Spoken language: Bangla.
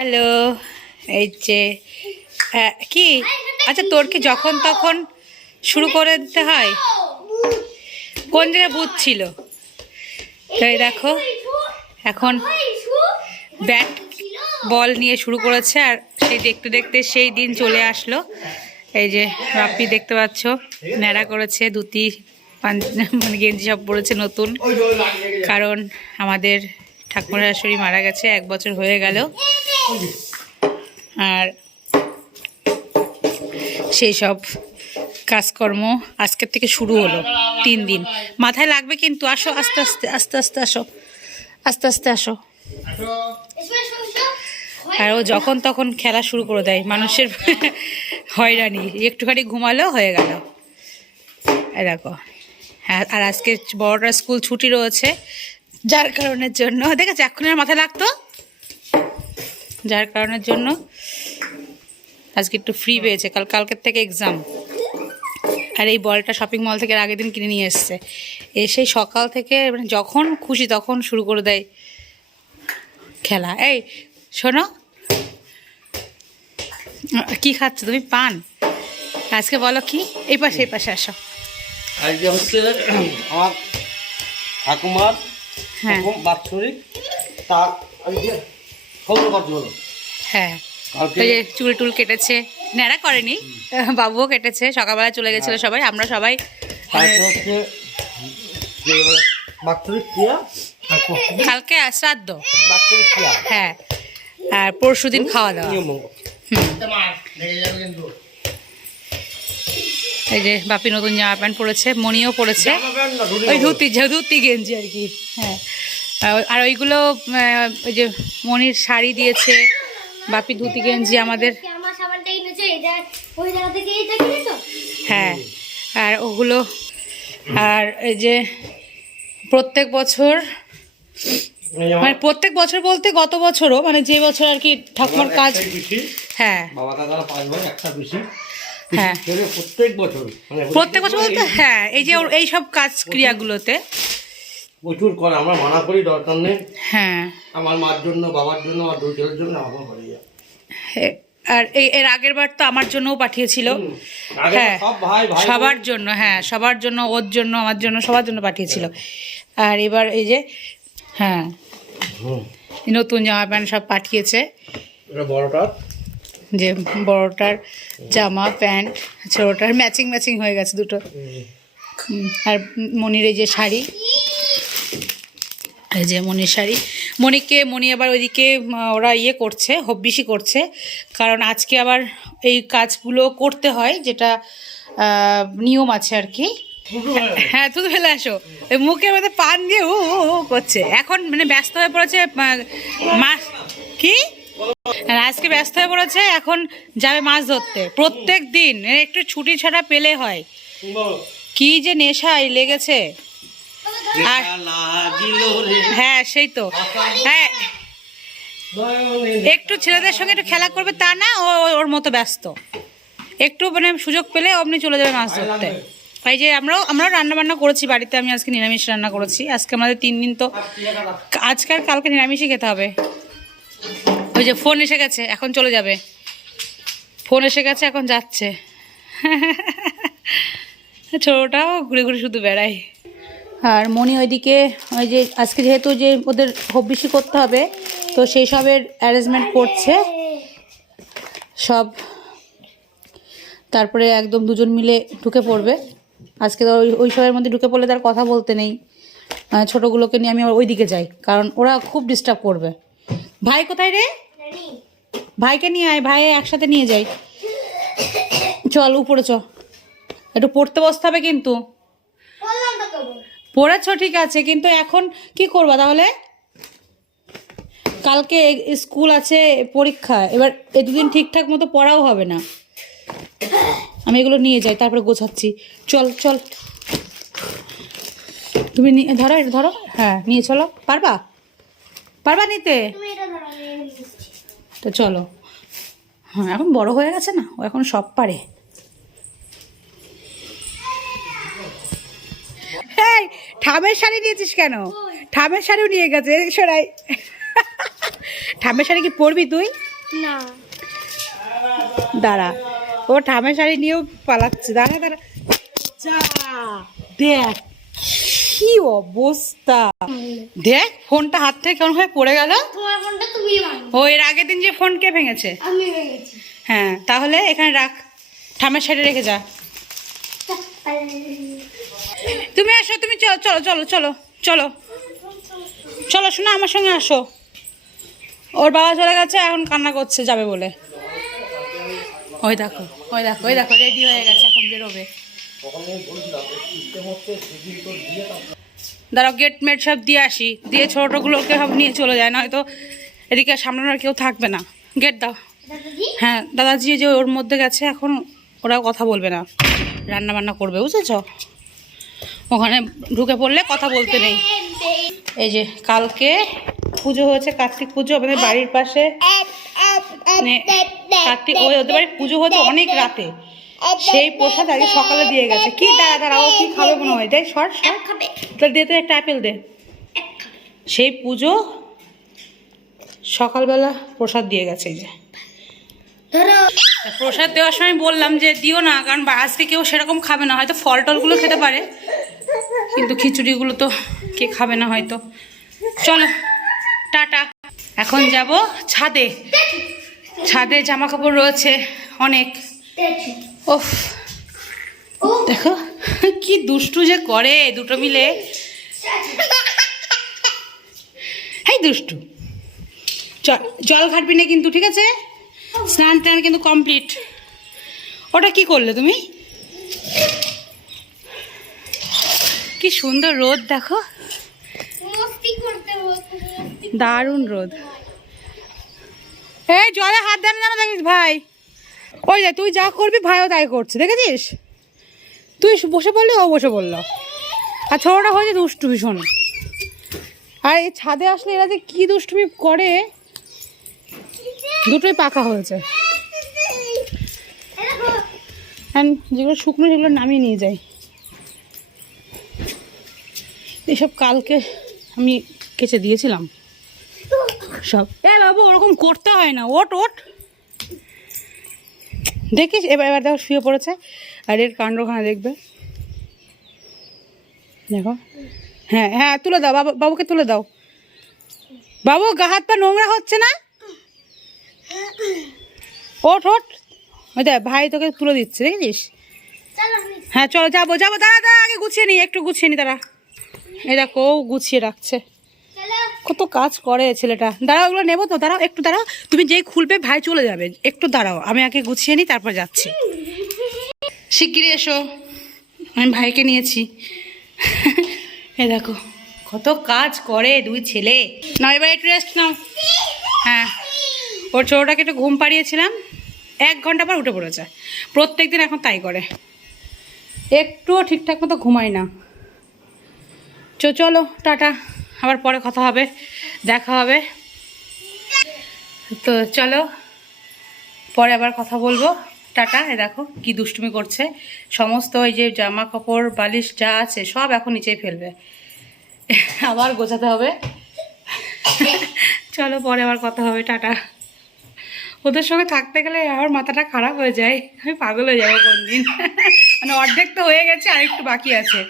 হ্যালো এই যে আহ, কি? আচ্ছা তোর কি যখন তখন শুরু করে দিতে হয়? কোন জায়গায় বুথ ছিল? তাই দেখো এখন ব্যাট বল নিয়ে শুরু করেছে আর সেই দেখতে দেখতে সেই দিন চলে আসলো। এই যে রাপ্পি দেখতে পাচ্ছ ন্যাড়া করেছে ধুতি মানে গেঞ্জি সব পরেছে নতুন। কারণ আমাদের ঠাকুর শাশুড়ি মারা গেছে, এক বছর হয়ে গেল। আর সেই সব কাজকর্ম আজকের থেকে শুরু হলো, তিন দিন। মাথায় লাগবে কিন্তু, আসো, আস্তে আস্তে আস্তে আস্তে আসো, আস্তে আস্তে আসো। আর ও যখন তখন খেলা শুরু করে দেয়, মানুষের হয়রানি, একটুখানি ঘুমালো, হয়ে গেল। দেখো হ্যাঁ আর আজকে বড়টার স্কুল ছুটি রয়েছে যার কারণের জন্য। দেখেছে, এক্ষুনি আর মাথায় লাগতো? যার কারণের জন্য। আজকে একটু ফ্রি পেয়েছে। কাল কালকের থেকে এক্সাম আর এই বলটা শপিং মল থেকে আগের দিন কিনে নিয়ে এসছে। এসে সকাল থেকে মানে যখন খুশি তখন শুরু করে দেয় খেলা। এই, শোনো। কি খাচ্ছ? তুমি পান? আজকে বলো কি? এই পাশে এই পাশে আসো। আজকে হচ্ছে আমার ঠাকুমার প্রথম বাৎসরিক তা হ্যাঁ। কালকে ওই যে চুল টুল কেটেছে। ন্যাড়া করেনি বাবুও কেটেছে সকালবেলা চলে গেছিল সবাই আমরা সবাই কালকে হচ্ছে যে বলে বাৎসরিক ক্রিয়া আর পরশুদিন শ্রাদ্ধ হ্যাঁ। আর পরশু দিন খাওয়া দাওয়া। হুম। এই যে বাপি নতুন জামা প্যান্ট পরেছে মণিও পরেছে। ওই ধুতি ধুতি গেঞ্জি আর কি হ্যাঁ। আর- ওইগুলো ওই যে মনির শাড়ি দিয়েছে বাপি ধুতি গেঞ্জি আমাদের। হ্যাঁ আর ওগুলো আর এই যে প্রত্যেক বছর মানে প্রত্যেক বছর বলতে গত বছরও মানে যে বছর আর কি ঠাকুমার কাজ হ্যাঁ। বাবা দাদারা পাঁচ ভাই একটা বেশি। হ্যাঁ। প্রত্যেক বছর। মানে প্রত্যেক বছর বলতে হ্যাঁ এই যে ওর- এই সব কাজ ক্রিয়াগুলোতে। প্রচুর করে আমরা মানা করি দরকার নেই। হ্যাঁ। আমার মার জন্য বাবার জন্য আর দুই ছেলের জন্য আমার বাড়ি আর এর আগের বার তো আমার জন্যও পাঠিয়েছিল। হ্যাঁ সবার জন্য হ্যাঁ সবার জন্য ওর জন্য আমার জন্য সবার জন্য পাঠিয়েছিল। আর এবার এই যে হ্যাঁ নতুন জামা প্যান্ট সব পাঠিয়েছে। বড়টা যে বড়টার জামা, প্যান্ট, ছোটোটার ম্যাচিং ম্যাচিং হয়ে গেছে দুটো। আর মনির এই যে শাড়ি। এই যে মনির শাড়ি। মনিকে, মনি আবার ওইদিকে ওরা ইয়ে করছে হব্বিসি করছে। কারণ আজকে আবার এই কাজগুলো করতে হয়, যেটা নিয়ম আছে আর কি। হ্যাঁ তুই ফেলে আসো। মুখের মধ্যে পান দিয়ে ও করছে। এখন মানে ব্যস্ত হয়ে পড়েছে মাস কি? আর আজকে ব্যস্ত হয়ে পড়েছে, এখন যাবে মাছ ধরতে। প্রত্যেক দিন একটু ছুটি ছাড়া পেলে হয়। কি যে নেশায় লেগেছে। আর হ্যাঁ সেই তো। হ্যাঁ একটু ছেলেদের সঙ্গে একটু খেলা করবে তা না, ও ওর মতো ব্যস্ত। একটু মানে সুযোগ পেলে অমনি চলে যাবে মাছ ধরতে। এই যে আমরাও আমরাও রান্না বান্না করেছি বাড়িতে, আমি আজকে নিরামিষ রান্না করেছি। আজকে আমাদের তিন দিন তো, আজকে আর কালকে নিরামিষই খেতে হবে। ওই যে ফোন এসে গেছে, এখন চলে যাবে। ফোন এসে গেছে, এখন যাচ্ছে। ছোটোটাও ঘুরে ঘুরে শুধু বেড়ায়। আর মনি ওইদিকে, ওই যে আজকে যেহেতু যে ওদের হব্বিসি করতে হবে, তো সেই সবের অ্যারেঞ্জমেন্ট করছে। সব, তারপরে একদম দুজন মিলে ঢুকে পড়বে। আজকে তো ওই ওই সবের মধ্যে ঢুকে পড়লে তার কথা বলতে নেই। ছোটোগুলোকে নিয়ে আমি ওই দিকে যাই, কারণ ওরা খুব ডিস্টার্ব করবে। ভাই কোথায় রে? ভাইকে নিয়ে আয় ভাই একসাথে নিয়ে যাই। চল উপরে চ। একটু পড়তে বসতে হবে কিন্তু। পড়েছ ঠিক আছে কিন্তু এখন কি করবা তাহলে? কালকে স্কুল আছে পরীক্ষা এবার এ দুদিন ঠিকঠাক মতো পড়াও হবে না। আমি এগুলো নিয়ে যাই তারপরে গোছাচ্ছি। চল চল। তুমি ধরো এটা ধরো। হ্যাঁ নিয়ে চলো। পারবা? পারবা নিতে তুমি এটা ধরো আমি এখানে দিচ্ছি। তো চলো। হ্যাঁ এখন বড় হয়ে গেছে না? ও এখন সব পারে। এই ঠামের শাড়ি নিয়েছিস কেন? ঠামের শাড়িও নিয়ে গেছে সরাই। ঠামের শাড়ি কি পরবি তুই? না। দাঁড়া ও ঠামের শাড়ি নিয়েও পালাচ্ছে। দাঁড়া দাঁড়া। যা দেখ। কি অবস্থা? দেখ ফোনটা হাত থেকে কেমন হয়ে পড়ে গেল। তোমার ফোনটা তুমি ভাঙো। ও এর আগের দিন যে ফোন কে ভেঙেছে? আমি ভেঙেছি। হ্যাঁ তাহলে এখানে রাখ। ঠামের সাইডে রেখে যা। তুমি আসো তুমি চলো চলো চলো চলো চলো। চলো শোনো আমার সঙ্গে আসো। ওর বাবা চলে গেছে এখন কান্না করছে যাবে বলে। ওই দেখো ওই দেখো ওই দেখো রেডি হয়ে গেছে এখন বেরোবে। দাঁড়াও গেট মেট সব দিয়ে আসি। দিয়ে ছোটোগুলোকে সব নিয়ে চলে যায় না হয়তো এদিকে সামলানোর কেউ থাকবে না। গেট দাও। হ্যাঁ দাদাজি যে ওর মধ্যে গেছে এখন ওরা কথা বলবে না। রান্না বান্না করবে বুঝেছ? ওখানে ঢুকে পড়লে কথা বলতে নেই। এই যে কালকে পুজো হয়েছে কার্তিক পুজো আমাদের বাড়ির পাশে। মানে কার্তিক ওই ওদের বাড়ির পুজো হচ্ছে অনেক রাতে। সেই প্রসাদ আজকে সকালে দিয়ে গেছে। কি? দাঁড়া দাঁড়া ও কি খাবে মনে হয়? তাই শর্ট শর্ট তাহলে দিয়ে তো একটা অ্যাপেল দে। সেই পুজো সকালবেলা প্রসাদ দিয়ে গেছে এই যে। প্রসাদ দেওয়ার সময় বললাম যে দিও না কারণ আজকে কেউ সেরকম খাবে না। হয়তো ফল টলগুলো খেতে পারে কিন্তু খিচুড়িগুলো তো কে খাবে না হয়তো। চলো টাটা। এখন যাব ছাদে। ছাদে জামা কাপড় রয়েছে অনেক। ও দেখো, কি দুষ্টু যে করে দুটো মিলে। হ্যাঁ দুষ্টু। জল ঘাটবি না কিন্তু, ঠিক আছে? স্নান টান কিন্তু কমপ্লিট। ওটা কি করলে তুমি? কি সুন্দর রোদ, দেখো। দারুণ রোদ। এই জলে হাত দেন না দেখিস ভাই? ওই যে তুই যা করবি, ভাইও তাই করছে, দেখেছিস? তুই বসে পড়লি ও বসে পড়ল আর ছোটটা হয়েছে দুষ্টু ভীষণ আর এই ছাদে আসলে এরা যে কী দুষ্টুমি করে, দুটোই পাকা হয়েছে। যেগুলো শুকনো, সেগুলো নামিয়ে নিয়ে যাই। এসব কালকে আমি কেচে দিয়েছিলাম। সব। এ বাবু, ওরকম করতে হয় না। ওট ওট দেখিস এবার এবার দেখো শুয়ে পড়েছে। আর এর কাণ্ডখানা দেখবে। দেখো। হ্যাঁ হ্যাঁ তুলে দাও বাবু বাবুকে তুলে দাও। বাবু গা হাত পা নোংরা হচ্ছে না? ওঠ ওঠ। ওই দেখ ভাই তোকে তুলে দিচ্ছে দেখেছিস? আমি হ্যাঁ চলো যাব যাব দাঁড়া দাঁড়া আগে গুছিয়ে নিই একটু গুছিয়ে নি তারা এই দেখো ও গুছিয়ে রাখছে। কত কাজ করে ছেলেটা। দাঁড়াও ওগুলো নেব তো, দাঁড়াও, একটু দাঁড়াও। তুমি যেই খুলবে, ভাই চলে যাবে। একটু দাঁড়াও, আমি আগে গুছিয়ে নিই, তারপর যাচ্ছি। শিগগিরই এসো। আমি ভাইকে নিয়েছি। এ দেখো, কত কাজ করে দুই ছেলে। না এবার একটু রেস্ট নাও। হ্যাঁ ওর ছোটোটাকে একটু ঘুম পাড়িয়েছিলাম। এক ঘণ্টা পর উঠে পড়েছে। প্রত্যেক দিন এখন তাই করে। একটুও ঠিকঠাক মতো ঘুমায় না। চলো, টাটা। আবার পরে কথা হবে, দেখা হবে। তো চলো, পরে আবার কথা বলব। টাটা, এ দেখো কি দুষ্টুমি করছে। সমস্ত ওই যে জামা কাপড়, বালিশ যা আছে, সব এখন নিচেই ফেলবে। আবার গোছাতে হবে। চলো, পরে আবার কথা হবে। টাটা। ওদের সঙ্গে থাকতে গেলে আমার মাথাটা খারাপ হয়ে যায়। আমি পাগল হয়ে যাব কোন দিন মানে অর্ধেক তো হয়ে গেছে আর একটু বাকি আছে।